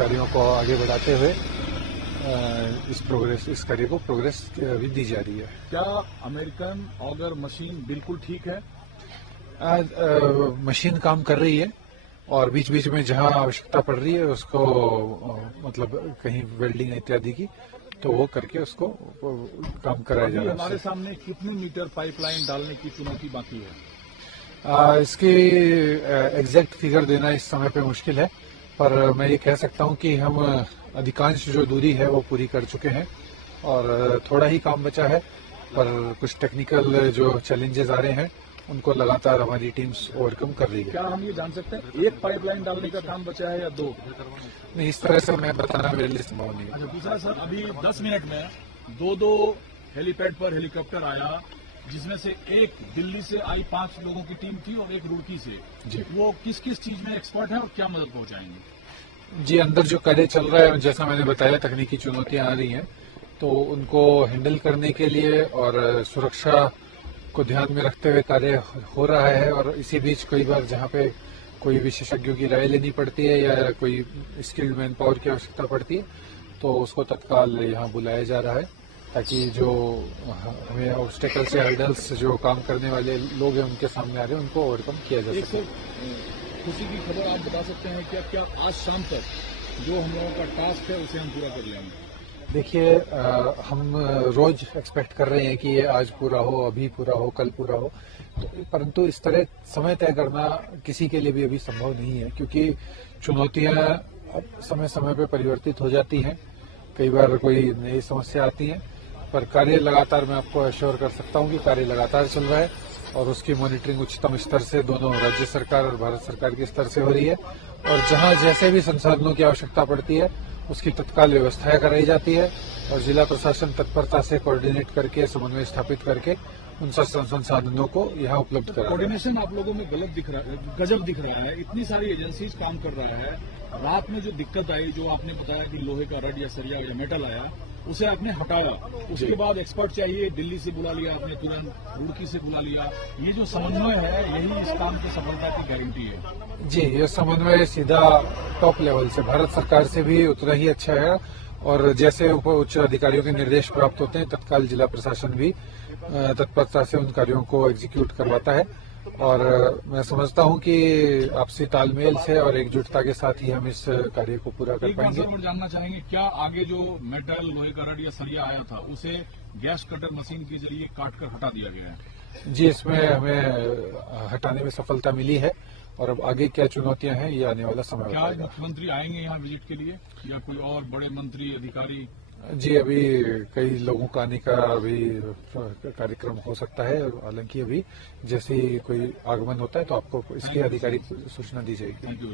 कार्यों को आगे बढ़ाते हुए इस कार्य को प्रोग्रेस भी दी जा रही है। क्या अमेरिकन ऑगर मशीन बिल्कुल ठीक है? मशीन काम कर रही है और बीच बीच में जहां आवश्यकता पड़ रही है उसको मतलब कहीं वेल्डिंग इत्यादि की तो वो करके उसको काम कराया जा रहा है। हमारे सामने कितने मीटर पाइपलाइन डालने की चुनौती बाकी है? इसकी एग्जैक्ट फिगर देना इस समय पे मुश्किल है, पर मैं ये कह सकता हूं कि हम अधिकांश जो दूरी है वो पूरी कर चुके हैं और थोड़ा ही काम बचा है, पर कुछ टेक्निकल जो चैलेंजेस आ रहे हैं उनको लगातार हमारी टीम्स ओवरकम कर रही है। क्या हम ये जान सकते हैं एक पाइपलाइन डालने का काम बचा है या दो? नहीं, इस तरह से मैं बताना मेरे लिए संभव नहीं है। दूसरा सर, अभी 10 मिनट में दो हेलीपैड पर हेलीकॉप्टर आया, जिसमें से एक दिल्ली से आई 5 लोगों की टीम थी और एक रुड़की से। जी, वो किस किस चीज में एक्सपर्ट है और क्या मदद पहुंचाएंगे? जी, अंदर जो कार्य चल रहा है जैसा मैंने बताया तकनीकी चुनौतियां आ रही हैं, तो उनको हैंडल करने के लिए और सुरक्षा को ध्यान में रखते हुए कार्य हो रहा है। और इसी बीच कई बार जहां पे कोई विशेषज्ञों की राय लेनी पड़ती है या कोई स्किल्ड मैन पावर की आवश्यकता पड़ती है तो उसको तत्काल यहाँ बुलाया जा रहा है, ताकि जो हमें ऑब्स्टेकल्स या हर्डल्स जो काम करने वाले लोग हैं उनके सामने आ रहे हैं उनको ओवरकम किया जा सके। खुशी की खबर आप बता सकते हैं क्या आज शाम तक जो हम लोगों का टास्क है उसे हम पूरा कर लेंगे? देखिए, हम रोज एक्सपेक्ट कर रहे हैं कि ये आज पूरा हो, अभी पूरा हो, कल पूरा हो, तो परंतु इस तरह समय तय करना किसी के लिए भी अभी संभव नहीं है, क्योंकि चुनौतियां समय समय पर परिवर्तित हो जाती हैं। कई बार कोई नई समस्या आती है, पर कार्य लगातार, मैं आपको अश्योर कर सकता हूं कि कार्य लगातार चल रहा है और उसकी मॉनिटरिंग उच्चतम स्तर से दोनों राज्य सरकार और भारत सरकार के स्तर से हो रही है। और जहां जैसे भी संसाधनों की आवश्यकता पड़ती है उसकी तत्काल व्यवस्थाएं कराई जाती है और जिला प्रशासन तत्परता से कोऑर्डिनेट करके, समन्वय स्थापित करके उन संसाधनों को यहाँ उपलब्ध करा। कोऑर्डिनेशन आप लोगों में गजब दिख रहा है। इतनी सारी एजेंसीज काम कर रहा है। रात में जो दिक्कत आई, जो आपने बताया कि लोहे का रड या सरिया या मेटल आया, उसे आपने हटाया, उसके बाद एक्सपर्ट चाहिए, दिल्ली से बुला लिया आपने, तुरंत रुड़की से बुला लिया। ये जो समन्वय है यही इस काम की सफलता की गारंटी है। जी, ये समन्वय सीधा टॉप लेवल से भारत सरकार से भी उतना ही अच्छा है और जैसे उच्च अधिकारियों के निर्देश प्राप्त होते हैं तत्काल जिला प्रशासन भी तत्परता से उन कार्यों को एग्जीक्यूट करवाता है। और मैं समझता हूं कि आपसी तालमेल से और एकजुटता के साथ ही हम इस कार्य को पूरा कर पाएंगे। हम जानना चाहेंगे, क्या आगे जो मेटल, लोहे का रड या सरिया आया था उसे गैस कटर मशीन के जरिए काट कर हटा दिया गया है? जी, इसमें हमें हटाने में सफलता मिली है और अब आगे क्या चुनौतियां हैं ये आने वाला समय क्या बताएगा। मुख्यमंत्री आएंगे यहाँ विजिट के लिए या कोई और बड़े मंत्री अधिकारी? जी, अभी कई लोगों का आने का अभी कार्यक्रम हो सकता है, हालांकि अभी जैसे ही कोई आगमन होता है तो आपको इसकी आधिकारिक सूचना दी जाएगी।